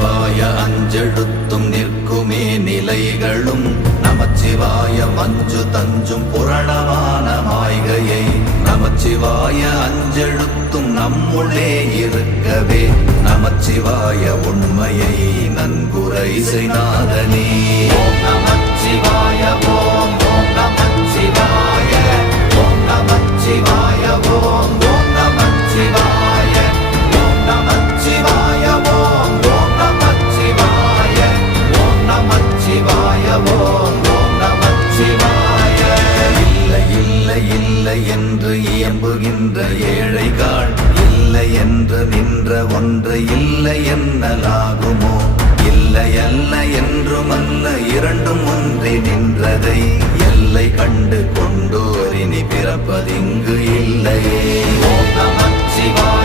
நமச்சிவாய அஞ்செழுத்தும் நிற்குமே நிலைகளும் நமச்சிவாய மஞ்சு தஞ்சும் புரணமான மாய்கையை நமச்சிவாய அஞ்செழுத்தும் நம்முள்ளே இருக்கவே நமச்சிவாய உண்மையை நன்குரை செய்நாதனே. ஓம் நமச்சிவாய ஓம் ஓம் நமச்சிவாய ஓம் நமச்சிவாய ஓம் ஓம் நமச்சிவாய ஓம் நமச்சிவாய ஓம் ஓம் நமச்சிவாய ஓம் நமச்சிவாய ஓம் ஓம் நமச்சிவாய. இல்லை இல்லை இல்லை என்று இயம்புகின்ற ஏழைகாள் இல்லை என்று நின்ற ஒன்று இல்லை என்னலாகுமோ? இல்லை அல்ல என்றும் அல்ல இரண்டும் ஒன்றி நின்றதை எல்லை கண்டு கொண்டோர் இனி பிறப்பதிங்கு இல்லையே. ஓம் நமச்சிவாய